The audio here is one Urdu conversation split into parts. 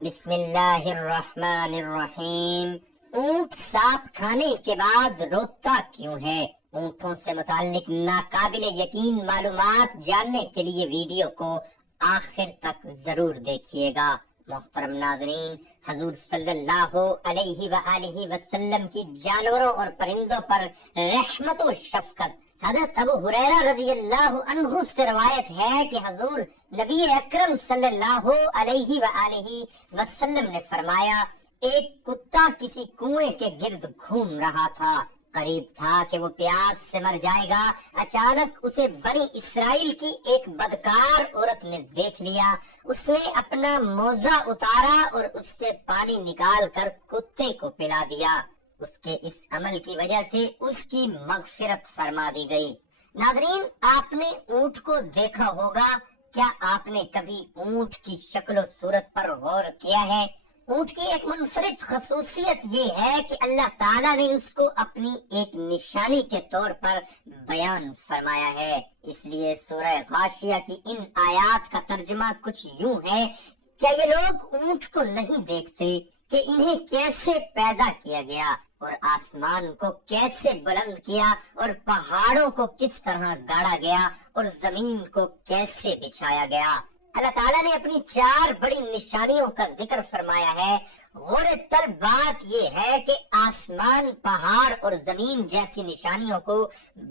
بسم اللہ الرحمن الرحیم۔ اونٹ سانپ کھانے کے بعد روتا کیوں ہے؟ اونٹوں سے متعلق ناقابل یقین معلومات جاننے کے لیے ویڈیو کو آخر تک ضرور دیکھیے گا۔ محترم ناظرین، حضور صلی اللہ علیہ وآلہ وسلم کی جانوروں اور پرندوں پر رحمت و شفقت۔ حضرت ابو ہریرہ رضی اللہ عنہ سے روایت ہے کہ حضور نبی اکرم صلی اللہ علیہ وآلہ وسلم نے فرمایا، ایک کتا کسی کنویں کے گرد گھوم رہا تھا، قریب تھا کہ وہ پیاس سے مر جائے گا۔ اچانک اسے بنی اسرائیل کی ایک بدکار عورت نے دیکھ لیا۔ اس نے اپنا موزہ اتارا اور اس سے پانی نکال کر کتے کو پلا دیا۔ اس کے اس عمل کی وجہ سے اس کی مغفرت فرما دی گئی۔ ناظرین، آپ نے اونٹ کو دیکھا ہوگا، کیا آپ نے کبھی اونٹ کی شکل و صورت پر غور کیا ہے؟ اونٹ کی ایک منفرد خصوصیت یہ ہے کہ اللہ تعالیٰ نے اس کو اپنی ایک نشانی کے طور پر بیان فرمایا ہے۔ اس لیے سورہ غاشیہ کی ان آیات کا ترجمہ کچھ یوں ہے، کیا یہ لوگ اونٹ کو نہیں دیکھتے کہ انہیں کیسے پیدا کیا گیا اور آسمان کو کیسے بلند کیا اور پہاڑوں کو کس طرح گاڑا گیا اور زمین کو کیسے بچھایا گیا؟ اللہ تعالیٰ نے اپنی 4 بڑی نشانیوں کا ذکر فرمایا ہے۔ غور طلب بات یہ ہے کہ آسمان، پہاڑ اور زمین جیسی نشانیوں کو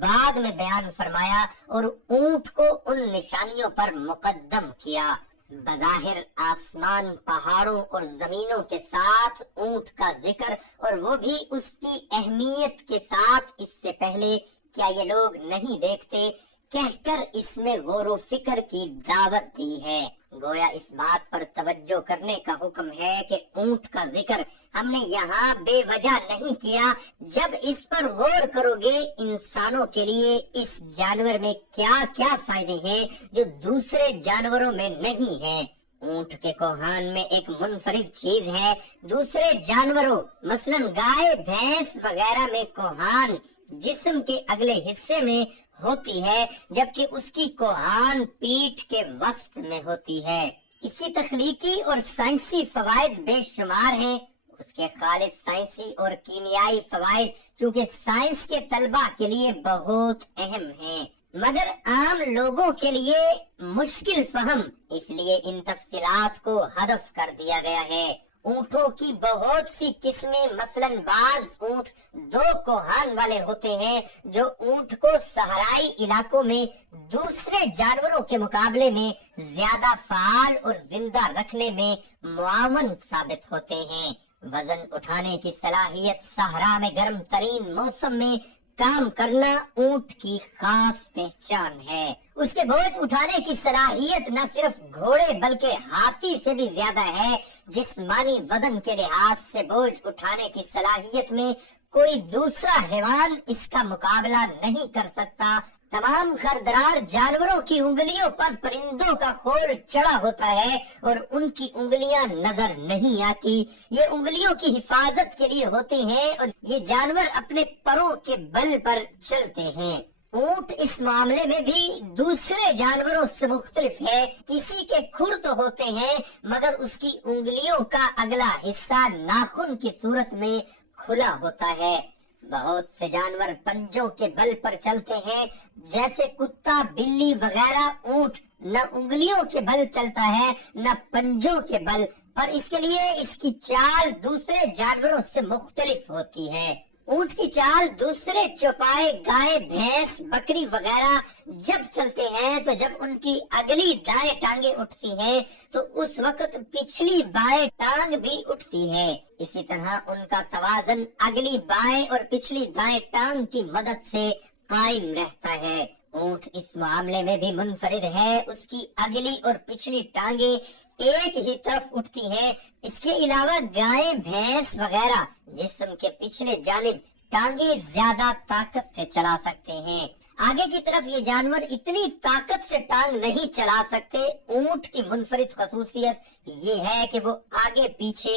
بعد میں بیان فرمایا اور اونٹ کو ان نشانیوں پر مقدم کیا۔ بظاہر آسمان، پہاڑوں اور زمینوں کے ساتھ اونٹ کا ذکر، اور وہ بھی اس کی اہمیت کے ساتھ اس سے پہلے، کیا یہ لوگ نہیں دیکھتے، کہہ کر اس میں غور و فکر کی دعوت دی ہے۔ گویا اس بات پر توجہ کرنے کا حکم ہے کہ اونٹ کا ذکر ہم نے یہاں بے وجہ نہیں کیا۔ جب اس پر غور کرو گے، انسانوں کے لیے اس جانور میں کیا کیا فائدے ہیں جو دوسرے جانوروں میں نہیں ہیں۔ اونٹ کے کوہان میں ایک منفرد چیز ہے۔ دوسرے جانوروں مثلا گائے، بھینس وغیرہ میں کوہان جسم کے اگلے حصے میں ہوتی ہے، جبکہ اس کی کوہان پیٹھ کے وسط میں ہوتی ہے۔ اس کی تخلیقی اور سائنسی فوائد بے شمار ہیں۔ اس کے خالص سائنسی اور کیمیائی فوائد چونکہ سائنس کے طلباء کے لیے بہت اہم ہیں، مگر عام لوگوں کے لیے مشکل فہم، اس لیے ان تفصیلات کو حذف کر دیا گیا ہے۔ اونٹوں کی بہت سی قسمیں، مثلا بعض اونٹ 2 کوہان والے ہوتے ہیں، جو اونٹ کو صحرائی علاقوں میں دوسرے جانوروں کے مقابلے میں زیادہ فعال اور زندہ رکھنے میں معاون ثابت ہوتے ہیں۔ وزن اٹھانے کی صلاحیت، صحرا میں گرم ترین موسم میں کام کرنا اونٹ کی خاص پہچان ہے۔ اس کے بوجھ اٹھانے کی صلاحیت نہ صرف گھوڑے بلکہ ہاتھی سے بھی زیادہ ہے۔ جسمانی وزن کے لحاظ سے بوجھ اٹھانے کی صلاحیت میں کوئی دوسرا حیوان اس کا مقابلہ نہیں کر سکتا۔ تمام خردرار جانوروں کی انگلیوں پر پرندوں کا خول چڑھا ہوتا ہے اور ان کی انگلیاں نظر نہیں آتی۔ یہ انگلیوں کی حفاظت کے لیے ہوتے ہیں اور یہ جانور اپنے پروں کے بل پر چلتے ہیں۔ اونٹ اس معاملے میں بھی دوسرے جانوروں سے مختلف ہے۔ کسی کے کھر تو ہوتے ہیں، مگر اس کی انگلیوں کا اگلا حصہ ناخن کی صورت میں کھلا ہوتا ہے۔ بہت سے جانور پنجوں کے بل پر چلتے ہیں، جیسے کتا، بلی وغیرہ۔ اونٹ نہ انگلیوں کے بل چلتا ہے نہ پنجوں کے بل، پر اس کے لیے اس کی چال دوسرے جانوروں سے مختلف ہوتی ہے۔ اونٹ کی چال دوسرے چوپائے، گائے، بھینس، بکری وغیرہ جب چلتے ہیں تو جب ان کی اگلی دائیں ٹانگیں اٹھتی ہیں تو اس وقت پچھلی بائیں ٹانگ بھی اٹھتی ہے۔ اسی طرح ان کا توازن اگلی بائیں اور پچھلی دائیں ٹانگ کی مدد سے قائم رہتا ہے۔ اونٹ اس معاملے میں بھی منفرد ہے، اس کی اگلی اور پچھلی ٹانگیں ایک ہی طرف اٹھتی ہیں۔ اس کے علاوہ گائے، بھینس وغیرہ جسم کے پچھلے جانب ٹانگیں زیادہ طاقت سے چلا سکتے ہیں۔ آگے کی طرف یہ جانور اتنی طاقت سے ٹانگ نہیں چلا سکتے۔ اونٹ کی منفرد خصوصیت یہ ہے کہ وہ آگے پیچھے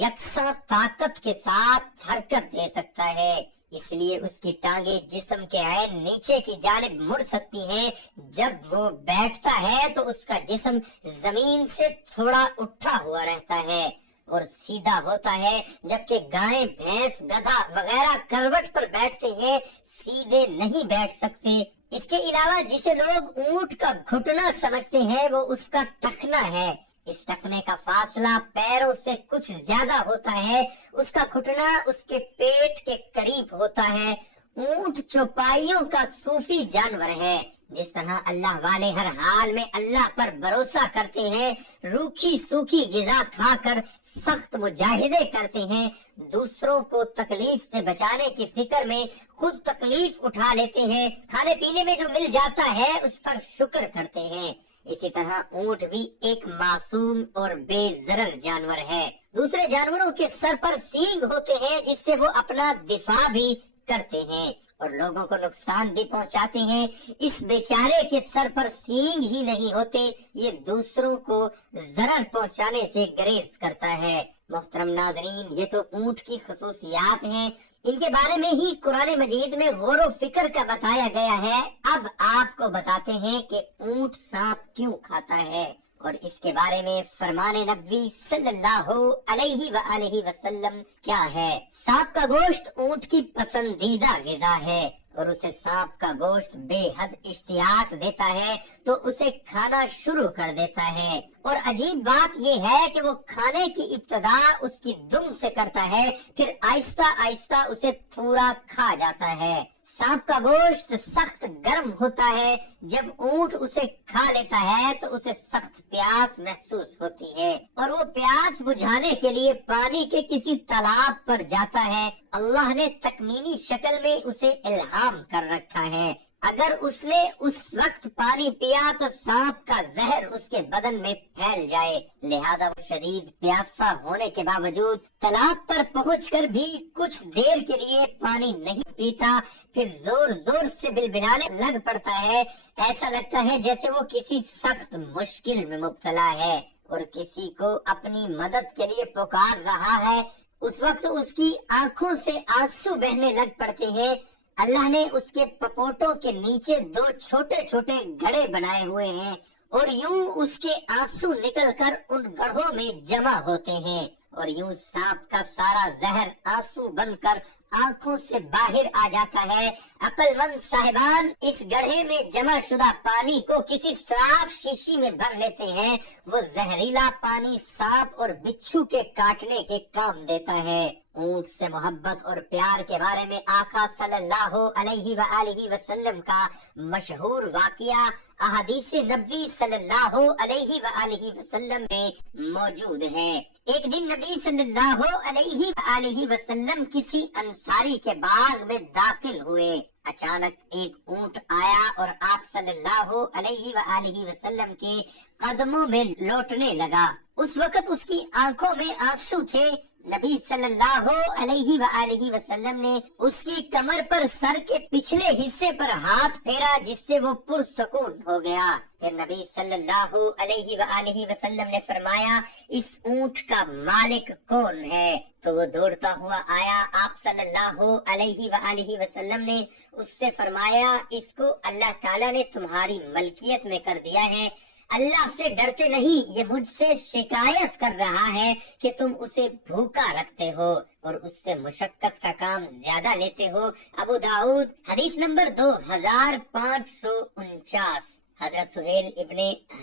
یکساں طاقت کے ساتھ حرکت دے سکتا ہے۔ اس لیے اس کی ٹانگیں جسم کے عین نیچے کی جانب مڑ سکتی ہیں۔ جب وہ بیٹھتا ہے تو اس کا جسم زمین سے تھوڑا اٹھا ہوا رہتا ہے اور سیدھا ہوتا ہے، جبکہ گائے، بھینس، گدھا وغیرہ کروٹ پر بیٹھتے ہیں، سیدھے نہیں بیٹھ سکتے۔ اس کے علاوہ جسے لوگ اونٹ کا گھٹنا سمجھتے ہیں وہ اس کا ٹخنا ہے۔ اس ٹخنے کا فاصلہ پیروں سے کچھ زیادہ ہوتا ہے، اس کا گھٹنا اس کے پیٹ کے قریب ہوتا ہے۔ اونٹ چوپائیوں کا صوفی جانور ہے۔ جس طرح اللہ والے ہر حال میں اللہ پر بھروسہ کرتے ہیں، روکھی سوکھی غذا کھا کر سخت مجاہدے کرتے ہیں، دوسروں کو تکلیف سے بچانے کی فکر میں خود تکلیف اٹھا لیتے ہیں، کھانے پینے میں جو مل جاتا ہے اس پر شکر کرتے ہیں، اسی طرح اونٹ بھی ایک معصوم اور بے ضرر جانور ہے۔ دوسرے جانوروں کے سر پر سینگ ہوتے ہیں جس سے وہ اپنا دفاع بھی کرتے ہیں اور لوگوں کو نقصان بھی پہنچاتے ہیں۔ اس بیچارے کے سر پر سینگ ہی نہیں ہوتے، یہ دوسروں کو ضرر پہنچانے سے گریز کرتا ہے۔ محترم ناظرین، یہ تو اونٹ کی خصوصیات ہیں، ان کے بارے میں ہی قرآن مجید میں غور و فکر کا بتایا گیا ہے۔ اب آپ کو بتاتے ہیں کہ اونٹ سانپ کیوں کھاتا ہے اور اس کے بارے میں فرمان نبوی صلی اللہ علیہ وآلہ وسلم کیا ہے۔ سانپ کا گوشت اونٹ کی پسندیدہ غذا ہے اور اسے سانپ کا گوشت بے حد اشتہاق دیتا ہے تو اسے کھانا شروع کر دیتا ہے، اور عجیب بات یہ ہے کہ وہ کھانے کی ابتدا اس کی دم سے کرتا ہے، پھر آہستہ آہستہ اسے پورا کھا جاتا ہے۔ سانپ کا گوشت سخت گرم ہوتا ہے، جب اونٹ اسے کھا لیتا ہے تو اسے سخت پیاس محسوس ہوتی ہے اور وہ پیاس بجھانے کے لیے پانی کے کسی تالاب پر جاتا ہے۔ اللہ نے تکوینی شکل میں اسے الہام کر رکھا ہے، اگر اس نے اس وقت پانی پیا تو سانپ کا زہر اس کے بدن میں پھیل جائے، لہذا وہ شدید پیاسا ہونے کے باوجود تالاب پر پہنچ کر بھی کچھ دیر کے لیے پانی نہیں پیتا، پھر زور زور سے بلبلانے لگ پڑتا ہے، ایسا لگتا ہے جیسے وہ کسی سخت مشکل میں مبتلا ہے اور کسی کو اپنی مدد کے لیے پکار رہا ہے۔ اس وقت اس کی آنکھوں سے آنسو بہنے لگ پڑتے ہیں۔ اللہ نے اس کے پپوٹوں کے نیچے دو چھوٹے چھوٹے گڑھے بنائے ہوئے ہیں اور یوں اس کے آنسو نکل کر ان گڑھوں میں جمع ہوتے ہیں اور یوں سانپ کا سارا زہر آنسو بن کر آنکھوں سے باہر آ جاتا ہے۔ عقل مند صاحبان اس گڑھے میں جمع شدہ پانی کو کسی صاف شیشی میں بھر لیتے ہیں، وہ زہریلا پانی سانپ اور بچھو کے کاٹنے کے کام دیتا ہے۔ اونٹ سے محبت اور پیار کے بارے میں آقا صلی اللہ علیہ وآلہ وسلم کا مشہور واقعہ احادیث نبوی صلی اللہ علیہ وآلہ وسلم میں موجود ہے۔ ایک دن نبی صلی اللہ علیہ وآلہ وسلم کسی انصاری کے باغ میں داخل ہوئے، اچانک ایک اونٹ آیا اور آپ صلی اللہ علیہ وآلہ وسلم کے قدموں میں لوٹنے لگا۔ اس وقت اس کی آنکھوں میں آنسو تھے۔ نبی صلی اللہ علیہ وآلہ وسلم نے اس کی کمر پر سر کے پچھلے حصے پر ہاتھ پھیرا جس سے وہ پرسکون ہو گیا۔ پھر نبی صلی اللہ علیہ وآلہ وسلم نے فرمایا، اس اونٹ کا مالک کون ہے؟ تو وہ دوڑتا ہوا آیا، آپ صلی اللہ علیہ وآلہ وسلم نے اس سے فرمایا، اس کو اللہ تعالیٰ نے تمہاری ملکیت میں کر دیا ہے، اللہ سے ڈرتے نہیں، یہ مجھ سے شکایت کر رہا ہے کہ تم اسے بھوکا رکھتے ہو اور اس سے مشقت کا کام زیادہ لیتے ہو۔ ابو داؤد حدیث نمبر 2549۔ حضرت سہیل ابن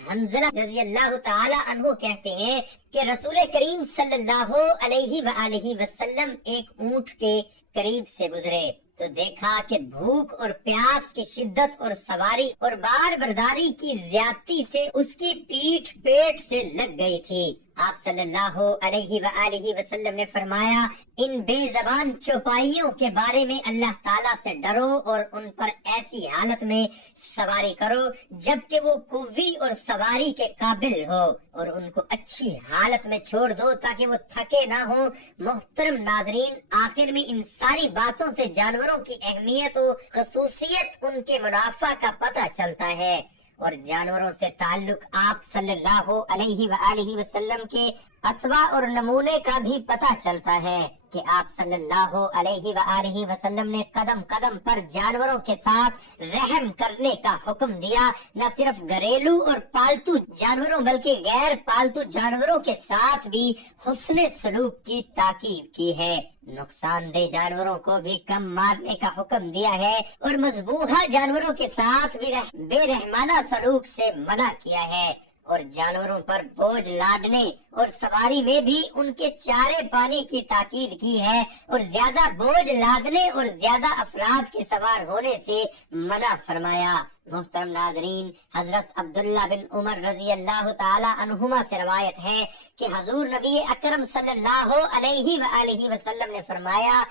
حنظلہ رضی اللہ تعالی عنہ کہتے ہیں کہ رسول کریم صلی اللہ علیہ وآلہ وسلم ایک اونٹ کے قریب سے گزرے تو دیکھا کہ بھوک اور پیاس کی شدت اور سواری اور بار برداری کی زیادتی سے اس کی پیٹ سے لگ گئی تھی۔ آپ صلی اللہ علیہ وآلہ وسلم نے فرمایا، ان بے زبان چوپائیوں کے بارے میں اللہ تعالیٰ سے ڈرو اور ان پر ایسی حالت میں سواری کرو جبکہ وہ قوی اور سواری کے قابل ہو، اور ان کو اچھی حالت میں چھوڑ دو تاکہ وہ تھکے نہ ہو۔ محترم ناظرین، آخر میں ان ساری باتوں سے جانوروں کی اہمیت و خصوصیت، ان کے منافع کا پتہ چلتا ہے، اور جانوروں سے تعلق آپ صلی اللہ علیہ وآلہ وسلم کے اسوا اور نمونے کا بھی پتہ چلتا ہے کہ آپ صلی اللہ علیہ وآلہ وسلم نے قدم قدم پر جانوروں کے ساتھ رحم کرنے کا حکم دیا، نہ صرف گھریلو اور پالتو جانوروں بلکہ غیر پالتو جانوروں کے ساتھ بھی حسن سلوک کی تاکید کی ہے، نقصان دہ جانوروں کو بھی کم مارنے کا حکم دیا ہے اور مذبوحہ جانوروں کے ساتھ بھی بے رحمانہ سلوک سے منع کیا ہے، اور جانوروں پر بوجھ لادنے اور سواری میں بھی ان کے چارے پانے کی تاکید کی ہے، اور زیادہ بوجھ لادنے اور زیادہ افراد کے سوار ہونے سے منع فرمایا۔ محترم ناظرین، حضرت عبداللہ بن عمر رضی اللہ تعالی عنہما سے روایت ہے کہ حضور نبی اکرم صلی اللہ علیہ وآلہ وسلم نے فرمایا،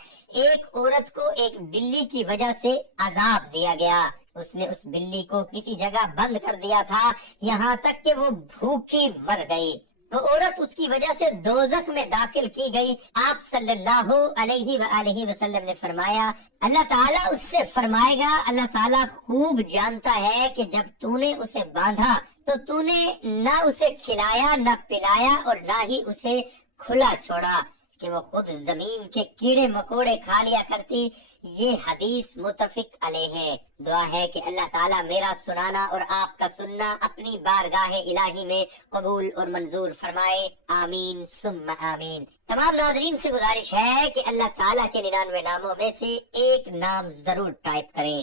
ایک عورت کو ایک بلی کی وجہ سے عذاب دیا گیا، اس نے اس بلی کو کسی جگہ بند کر دیا تھا یہاں تک کہ وہ بھوکی مر گئی، تو عورت اس کی وجہ سے دوزخ میں داخل کی گئی۔ آپ صلی اللہ علیہ وآلہ وسلم نے فرمایا، اللہ تعالیٰ اس سے فرمائے گا، اللہ تعالیٰ خوب جانتا ہے کہ جب تو نے اسے باندھا تو تو نے نہ اسے کھلایا نہ پلایا اور نہ ہی اسے کھلا چھوڑا کہ وہ خود زمین کے کیڑے مکوڑے کھا لیا کرتی۔ یہ حدیث متفق علیہ ہے۔ دعا ہے کہ اللہ تعالیٰ میرا سنانا اور آپ کا سننا اپنی بارگاہ الہی میں قبول اور منظور فرمائے، آمین ثم آمین۔ تمام ناظرین سے گزارش ہے کہ اللہ تعالیٰ کے 99 ناموں میں سے ایک نام ضرور ٹائپ کریں۔